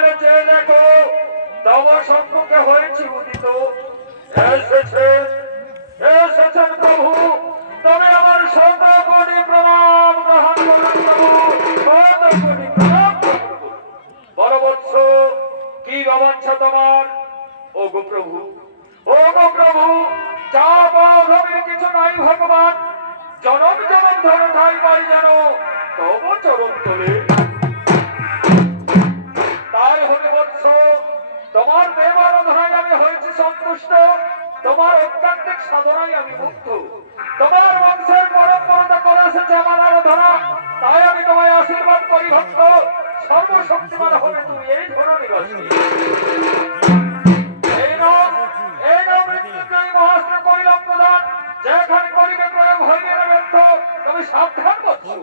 মানে এবারে চেয়ে দেখো দাওয়া সম্মুখে হয়েছি উদিত এসেছেন এসেছেন প্রভু, তবে আমার শতকোটি প্রণাম গ্রহণ করেন প্রভু শতকোটি কি গমচ্ছা তোমার? ও গো প্রভু, ও গো প্রভু যা পাবে কিছু নাই ভগবান। জনম জনম ধরে থাই থাকবাই যেন, তব চরণ তোলে। হলে তোমার দেব আরাধনায় আমি হয়েছি সন্তুষ্ট, তোমার অত্যান্তিক সাধনায় আমি মুক্ত। তোমার বংশের পরম্পরতা করে এসেছে আমার আরাধনা তাই আমি তোমায় আশীর্বাদ করি ভক্ত। সর্বশক্তিমান হবে তুমি এই প্রদান যেখানে করিবে প্রয়োগ হইবে ব্যর্থ। তুমি সাবধান বৎসু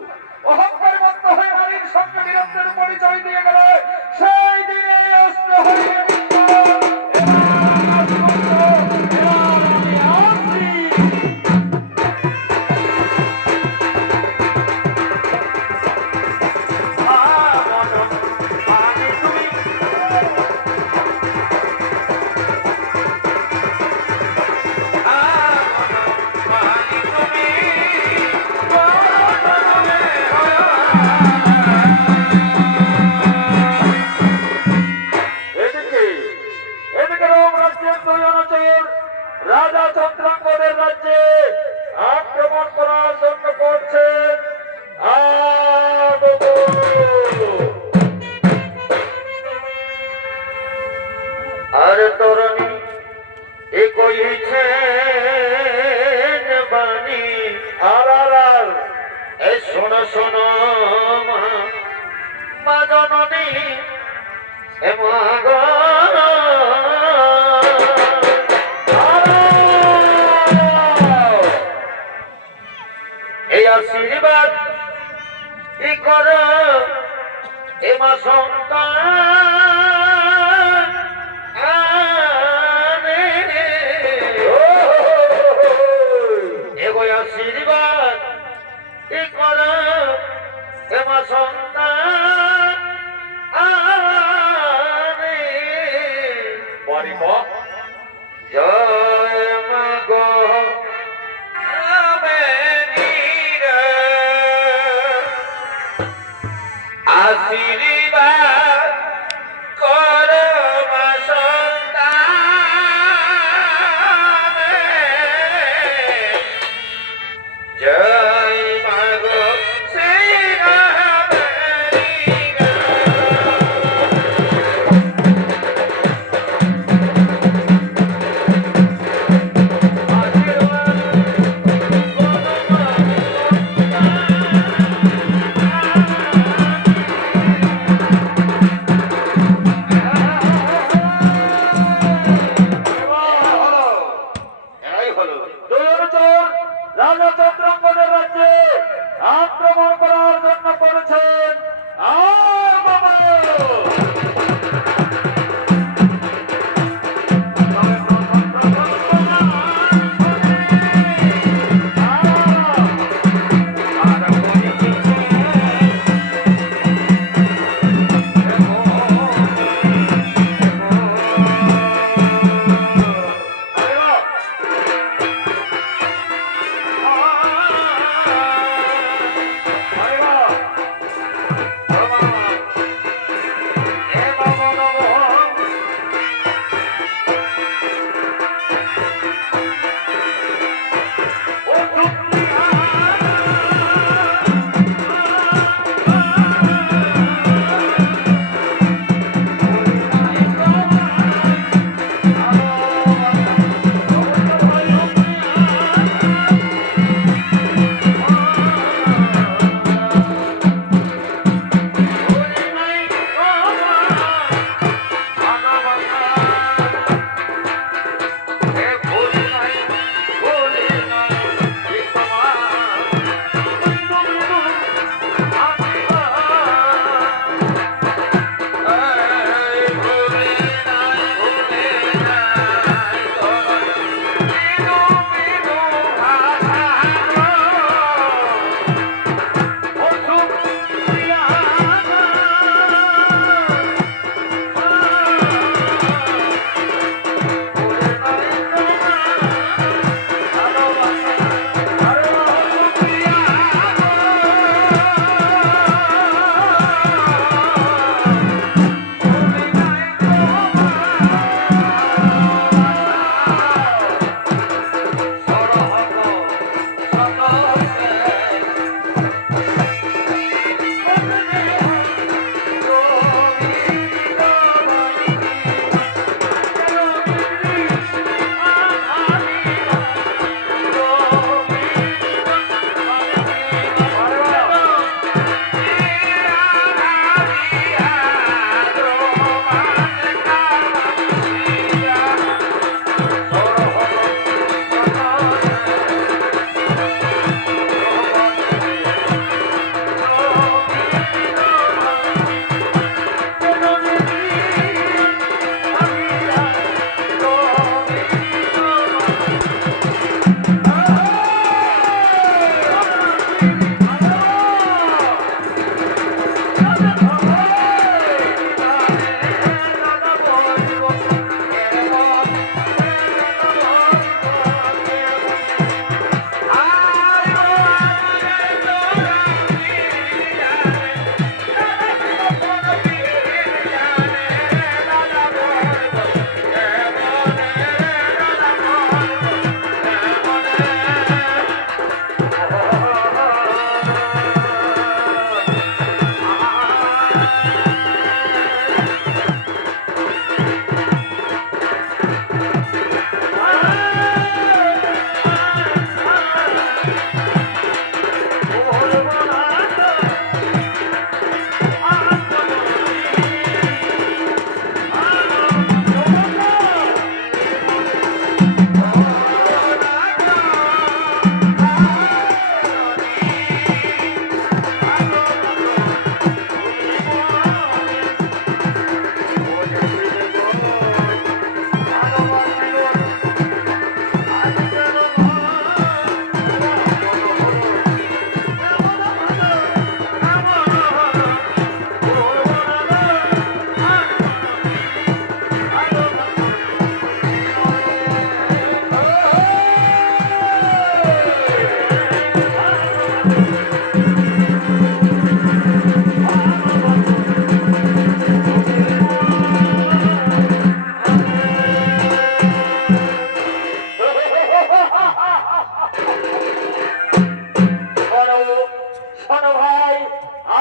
রাজা চন্দ্রাঙ্গদের রাজ্যে আক্রমণ করার জন্য আগমন। আর তরণী এ কইছে বাণী। আর আর আর, এ শোনো শোনো, মা। জননী, এ মা কর এ মা সন্তান আনে। এগো আশীর্বাদ ই কর এ মা সন্তান। পরিব জয় মা গো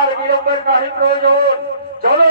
আর বিলম্বের নাহি প্রয়োজন। চলো